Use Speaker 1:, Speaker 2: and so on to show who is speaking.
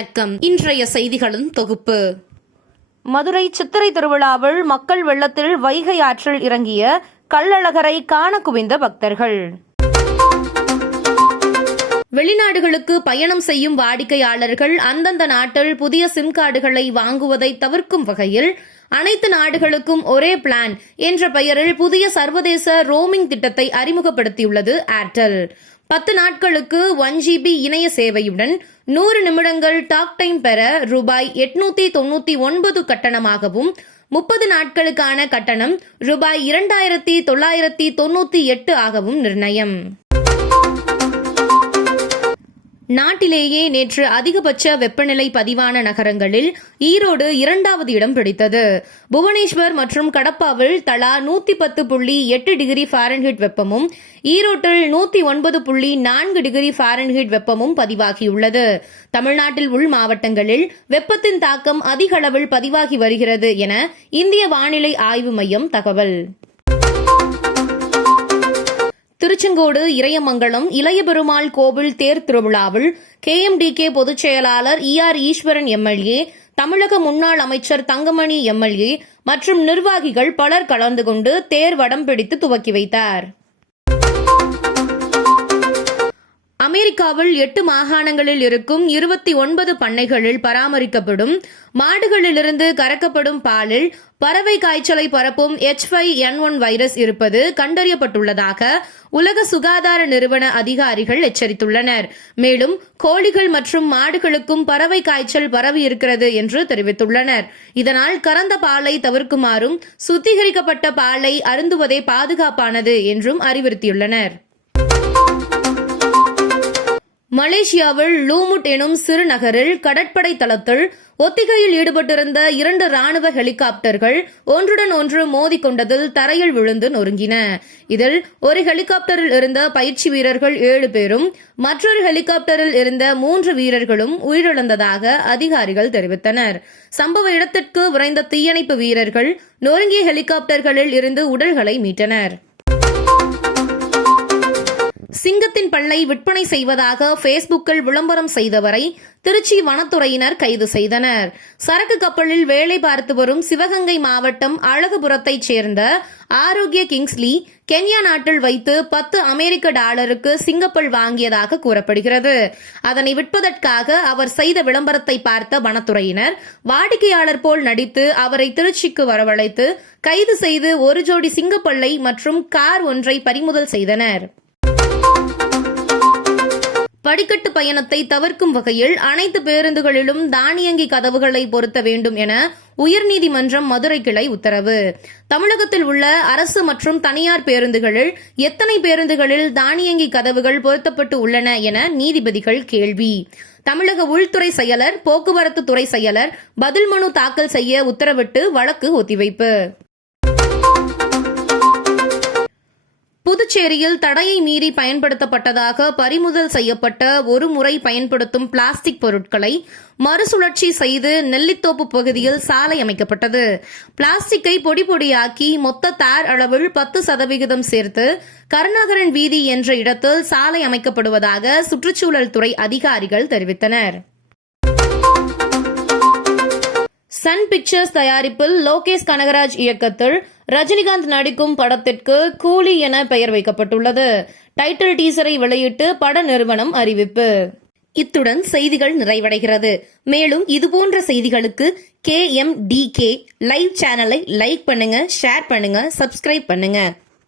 Speaker 1: வணக்கம். இன்றைய செய்திகளின் தொகுப்பு.
Speaker 2: மதுரை சித்திரை திருவிழாவில் மக்கள் வெள்ளத்தில் வைகை ஆற்றில் இறங்கிய கள்ளழகரை காண குவிந்த பக்தர்கள்.
Speaker 1: வெளிநாடுகளுக்கு பயணம் செய்யும் வாடிக்கையாளர்கள் அந்தந்த நாட்டில் புதிய சிம் கார்டுகளை வாங்குவதை தவிர்க்கும் வகையில் அனைத்து நாடுகளுக்கும் ஒரே பிளான் என்ற பெயரில் புதிய சர்வதேச ரோமிங் திட்டத்தை அறிமுகப்படுத்தியுள்ளது ஏர்டெல். பத்து நாட்களுக்கு ஒன் ஜிபி இணைய சேவையுடன் நூறு நிமிடங்கள் டாக் டைம் பெற ரூபாய் எட்நூத்தி தொண்ணூத்தி ஒன்பது கட்டணமாகவும் முப்பது நாட்களுக்கான கட்டணம் ரூபாய் இரண்டாயிரத்தி தொள்ளாயிரத்தி தொண்ணூத்தி எட்டு ஆகவும் நிர்ணயம். நாட்டிலேயே நேற்று அதிகபட்ச வெப்பநிலை பதிவான நகரங்களில் ஈரோடு இரண்டாவது இடம் பிடித்தது. புவனேஸ்வர் மற்றும் கடப்பாவில் தலா நூத்தி பத்து புள்ளி எட்டு டிகிரி ஃபாரன்ஹீட் வெப்பமும் ஈரோட்டில் நூத்தி ஒன்பது புள்ளி நான்கு டிகிரி ஃபாரன்ஹீட் வெப்பமும் பதிவாகியுள்ளது. தமிழ்நாட்டில் உள் மாவட்டங்களில் வெப்பத்தின் தாக்கம் அதிக அளவில் பதிவாகி வருகிறது என இந்திய வானிலை ஆய்வு மையம் தகவல். திருச்செங்கோடு இறையமங்கலம் இளைய பெருமாள் கோவில் தேர் திருவிழாவில் கேஎம்டிகே பொதுச் செயலாளர் இ ஆர் ஈஸ்வரன் எம்எல்ஏ தமிழக முன்னாள் அமைச்சர் தங்கமணி எம்எல்ஏ மற்றும் நிர்வாகிகள் பலர் கலந்து கொண்டு தேர் வடம் பிடித்து துவக்கி வைத்தார். அமெரிக்காவில் எட்டு மாகாணங்களில் இருக்கும் இருபத்தி ஒன்பது பண்ணைகளில் பராமரிக்கப்படும் மாடுகளிலிருந்து கறக்கப்படும் பாலில் பறவை காய்ச்சலை பரப்பும் H five N one virus இருப்பது கண்டறியப்பட்டுள்ளதாக உலக சுகாதார நிறுவன அதிகாரிகள் எச்சரித்துள்ளனர். மேலும் கோழிகள் மற்றும் மாடுகளுக்கும் பறவை காய்ச்சல் பரவி இருக்கிறது என்று தெரிவித்துள்ளனர். இதனால் கறந்த பாலை தவிர்க்குமாறும் சுத்திகரிக்கப்பட்ட பாலை அருந்துவதே பாதுகாப்பானது என்றும் அறிவுறுத்தியுள்ளனர். மலேசியாவில் லூமுட் எனும் சிறு நகரில் கடற்படை தளத்தில் ஒத்திகையில் ஈடுபட்டிருந்த இரண்டு ராணுவ ஹெலிகாப்டர்கள் ஒன்றுடன் ஒன்று மோதிக்கொண்டதில் தரையில் விழுந்து நொறுங்கின. இதில் ஒரு ஹெலிகாப்டரில் இருந்த பயிற்சி வீரர்கள் ஏழு பேரும் மற்றொரு ஹெலிகாப்டரில் இருந்த மூன்று வீரர்களும் உயிரிழந்ததாக அதிகாரிகள் தெரிவித்தனர். சம்பவ இடத்திற்கு விரைந்த தீயணைப்பு வீரர்கள் நொறுங்கிய ஹெலிகாப்டர்களில் இருந்து உடல்களை மீட்டனர். சிங்கத்தின் பல்லை விற்பனை செய்வதாக பேஸ்புக்கில் விளம்பரம் செய்தவரை திருச்சி வனத்துறையினர் கைது செய்தனர். சரக்கு கப்பலில் வேலை பார்த்து வரும் சிவகங்கை மாவட்டம் அழகுபுரத்தைச் சேர்ந்த ஆரோக்கிய கிங்ஸ்லி கென்யா நாட்டில் வைத்து பத்து அமெரிக்க டாலருக்கு சிங்கப்பல் வாங்கியதாக கூறப்படுகிறது. அதனை விற்பதற்காக அவர் செய்த விளம்பரத்தை பார்த்த வனத்துறையினர் வாடிக்கையாளர் போல் நடித்து அவரை திருச்சிக்கு வரவழைத்து கைது செய்து ஒரு ஜோடி சிங்கப்பல்லை மற்றும் கார் ஒன்றை பறிமுதல் செய்தனர். படிக்கட்டு பயணத்தை தவிர்க்கும் வகையில் அனைத்து பேருந்துகளிலும் தானியங்கி கதவுகளை பொருத்த வேண்டும் என உயர்நீதிமன்றம் மதுரை கிளை உத்தரவு. தமிழகத்தில் உள்ள அரசு மற்றும் தனியார் பேருந்துகளில் எத்தனை பேருந்துகளில் தானியங்கி கதவுகள் பொருத்தப்பட்டு உள்ளன என நீதிபதிகள் கேள்வி. தமிழக உள்துறை செயலர் போக்குவரத்து துறை செயலர் பதில் மனு தாக்கல் செய்ய உத்தரவிட்டு வழக்கு ஒத்திவைப்பு. புதுச்சேரியில் தடையை மீறி பயன்படுத்தப்பட்டதாக பறிமுதல் செய்யப்பட்ட ஒரு முறை பயன்படுத்தும் பிளாஸ்டிக் பொருட்களை மறுசுழற்சி செய்து நெல்லித்தோப்பு பகுதியில் சாலை அமைக்கப்பட்டது. பிளாஸ்டிக்கை பொடி பொடியாக்கி மொத்த தார் அளவில் பத்து சதவிகிதம் சேர்த்து கருணாகரன் வீதி என்ற இடத்தில் சாலை அமைக்கப்படுவதாக சுற்றுச்சூழல் துறை அதிகாரிகள் தெரிவித்தனர். சன் பிக்சர்ஸ் தயாரிப்பில் லோகேஷ் கனகராஜ் இயக்கத்தில் ரஜினிகாந்த் நடிக்கும் படத்திற்கு கூலி என பெயர் வைக்கப்பட்டுள்ளது. டைட்டில் டீசரை வெளியிட்டு பட நிறுவனம் அறிவிப்பு. இத்துடன் செய்திகள் நிறைவடைகிறது. மேலும் இதுபோன்ற செய்திகளுக்கு K M T K live சேனலை லைக் பண்ணுங்க ஷேர் பண்ணுங்க சப்ஸ்கிரைப் பண்ணுங்க.